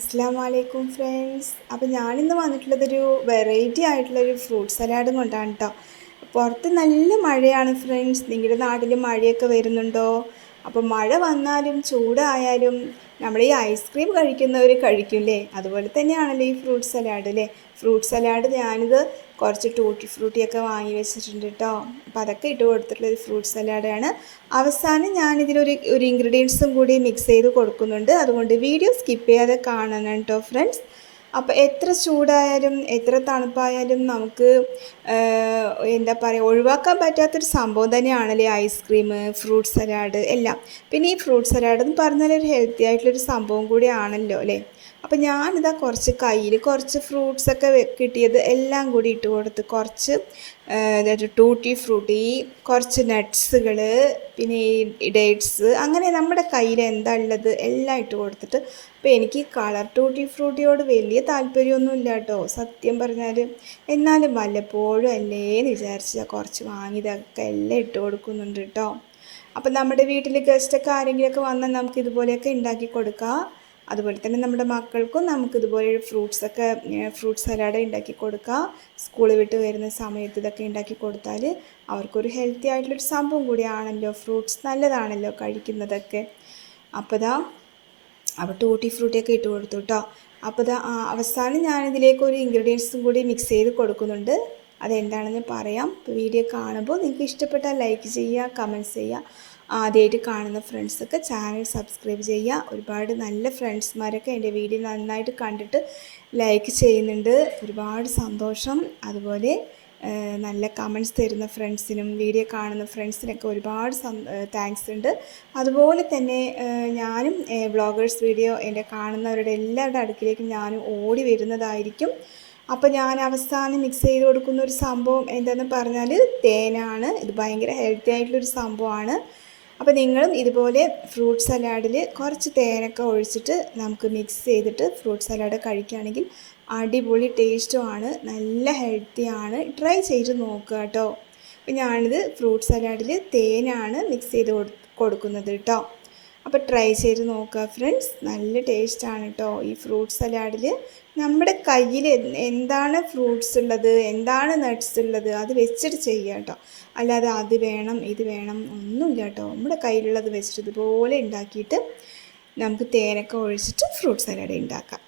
അസ്സാം വലൈക്കും ഫ്രണ്ട്സ്. അപ്പോൾ ഞാനിന്ന് വന്നിട്ടുള്ളതൊരു വെറൈറ്റി ആയിട്ടുള്ളൊരു ഫ്രൂട്ട് സലാഡും കൊണ്ടാണ് കേട്ടോ പുറത്ത് നല്ല മഴയാണ് ഫ്രണ്ട്സ്. നിങ്ങളുടെ നാട്ടിൽ മഴയൊക്കെ വരുന്നുണ്ടോ? അപ്പോൾ മഴ വന്നാലും ചൂടായാലും നമ്മൾ ഈ ഐസ്ക്രീം കഴിക്കുന്നവർ കഴിക്കില്ലേ? അതുപോലെ തന്നെയാണല്ലോ ഈ ഫ്രൂട്ട് സലാഡ് അല്ലേ ഫ്രൂട്ട് സലാഡ് ഞാനിത് കുറച്ച് ടൂട്ടി ഫ്രൂട്ടിയൊക്കെ വാങ്ങി വെച്ചിട്ടുണ്ട് കേട്ടോ അപ്പോൾ അതൊക്കെ ഇട്ട് കൊടുത്തിട്ടുള്ള ഒരു ഫ്രൂട്ട് സലാഡാണ് അവസാനം ഞാനിതിലൊരു ഒരു ഇൻഗ്രീഡിയൻസും കൂടി മിക്സ് ചെയ്ത് കൊടുക്കുന്നുണ്ട്. അതുകൊണ്ട് വീഡിയോ സ്കിപ്പ് ചെയ്യാതെ കാണണം കേട്ടോ ഫ്രണ്ട്സ് അപ്പോൾ എത്ര ചൂടായാലും എത്ര തണുപ്പായാലും നമുക്ക് എന്താ പറയുക ഒഴിവാക്കാൻ പറ്റാത്തൊരു സംഭവം തന്നെയാണല്ലേ ഐസ്ക്രീം ഫ്രൂട്ട് സലാഡ് എല്ലാം. പിന്നെ ഈ ഫ്രൂട്ട് സലാഡ് എന്ന് പറഞ്ഞാൽ ഒരു ഹെൽത്തി ആയിട്ടുള്ളൊരു സംഭവം കൂടിയാണല്ലോ അല്ലേ? അപ്പോൾ ഞാനിതാ കുറച്ച് കയ്യിൽ കുറച്ച് ഫ്രൂട്ട്സൊക്കെ കിട്ടിയത് എല്ലാം കൂടി ഇട്ട് കൊടുത്ത് കുറച്ച് ടൂട്ടി ഫ്രൂട്ടി കുറച്ച് നട്ട്സുകൾ പിന്നെ ഈ ഡേറ്റ്സ് അങ്ങനെ നമ്മുടെ കയ്യിൽ എന്താ ഉള്ളത് എല്ലാം ഇട്ട് കൊടുത്തിട്ട് അപ്പോൾ എനിക്ക് കളർ ടൂട്ടി ഫ്രൂട്ടിയോട് വലിയ താല്പര്യമൊന്നും ഇല്ല കേട്ടോ. സത്യം പറഞ്ഞാൽ എന്നാലും വല്ലപ്പോഴും അല്ലേ എന്ന് വിചാരിച്ചാൽ കുറച്ച് വാങ്ങിയതൊക്കെ എല്ലാം ഇട്ട് കൊടുക്കുന്നുണ്ട് കേട്ടോ. അപ്പം നമ്മുടെ വീട്ടിൽ ഗസ്റ്റൊക്കെ ആരെങ്കിലുമൊക്കെ വന്നാൽ നമുക്ക് ഇതുപോലെയൊക്കെ ഉണ്ടാക്കി കൊടുക്കാം. അതുപോലെ തന്നെ നമ്മുടെ മക്കൾക്കും നമുക്ക് ഇതുപോലെ ഫ്രൂട്ട്സൊക്കെ ഫ്രൂട്ട് സലാഡ് ഉണ്ടാക്കി കൊടുക്കാം. സ്കൂൾ വിട്ട് വരുന്ന സമയത്ത് ഇതൊക്കെ ഉണ്ടാക്കി കൊടുത്താൽ അവർക്കൊരു ഹെൽത്തി ആയിട്ടുള്ളൊരു സംഭവം കൂടിയാണല്ലോ ഫ്രൂട്ട്സ് നല്ലതാണല്ലോ കഴിക്കുന്നതൊക്കെ. അപ്പോൾ ഇതാ അപ്പോൾ ടൂട്ടി ഫ്രൂട്ടിയൊക്കെ ഇട്ട് കൊടുത്തു കേട്ടോ അപ്പോൾ ഇതാ അവസാനം ഞാനിതിലേക്ക് ഒരു ഇൻഗ്രീഡിയൻസും കൂടി മിക്സ് ചെയ്ത് കൊടുക്കുന്നുണ്ട്. അതെന്താണെന്ന് പറയാം. വീഡിയോ കാണുമ്പോൾ നിങ്ങൾക്ക് ഇഷ്ടപ്പെട്ടാൽ ലൈക്ക് ചെയ്യുക കമന്റ്സ് ചെയ്യുക. ആദ്യമായിട്ട് കാണുന്ന ഫ്രണ്ട്സൊക്കെ ചാനൽ സബ്സ്ക്രൈബ് ചെയ്യുക. ഒരുപാട് നല്ല ഫ്രണ്ട്സ്മാരൊക്കെ എന്റെ വീഡിയോ നന്നായിട്ട് കണ്ടിട്ട് ലൈക്ക് ചെയ്യുന്നുണ്ട്. ഒരുപാട് സന്തോഷം. അതുപോലെ നല്ല കമൻസ് തരുന്ന ഫ്രണ്ട്സിനും വീഡിയോ കാണുന്ന ഫ്രണ്ട്സിനൊക്കെ ഒരുപാട് താങ്ക്സ് ഉണ്ട്. അതുപോലെ തന്നെ ഞാനും വ്ളോഗേഴ്സ് വീഡിയോ എന്റെ കാണുന്നവരുടെ എല്ലാവരുടെ അടുക്കിലേക്കും ഞാനും ഓടി വരുന്നതായിരിക്കും. അപ്പോൾ ഞാൻ അവസാനം മിക്സ് ചെയ്ത് കൊടുക്കുന്ന ഒരു സംഭവം എന്താണെന്ന് പറഞ്ഞാൽ തേനാണ്. ഇത് ഭയങ്കര ഹെൽത്തി ആയിട്ടുള്ളൊരു സംഭവമാണ്. അപ്പോൾ നിങ്ങളും ഇതുപോലെ ഫ്രൂട്ട് സലാഡിൽ കുറച്ച് തേനൊക്കെ ഒഴിച്ചിട്ട് നമുക്ക് മിക്സ് ചെയ്തിട്ട് ഫ്രൂട്ട് സലാഡ് കഴിക്കുകയാണെങ്കിൽ അടിപൊളി ടേസ്റ്റുമാണ് നല്ല ഹെൽത്തിയാണ് ട്രൈ ചെയ്ത് നോക്കുക കേട്ടോ. അപ്പോൾ ഞാനിത് ഫ്രൂട്ട് സലാഡിൽ തേനാണ് മിക്സ് ചെയ്ത് കൊടുക്കുന്നത് കേട്ടോ. അപ്പോൾ ട്രൈ ചെയ്ത് നോക്കുക ഫ്രണ്ട്സ് നല്ല ടേസ്റ്റാണ് കേട്ടോ ഈ ഫ്രൂട്ട് സലാഡിൽ നമ്മുടെ കയ്യിൽ എന്താണ് ഫ്രൂട്ട്സ് ഉള്ളത് എന്താണ് നട്ട്സ് ഉള്ളത് അത് വെച്ചിട്ട് ചെയ്യുക കേട്ടോ അല്ലാതെ അത് വേണം ഇത് വേണം ഒന്നുമില്ല കേട്ടോ നമ്മുടെ കയ്യിലുള്ളത് വെച്ചിട്ട് ഇതുപോലെ ഉണ്ടാക്കിയിട്ട് നമുക്ക് തേനൊക്കെ ഒഴിച്ചിട്ട് ഫ്രൂട്ട് സലാഡ് ഉണ്ടാക്കാം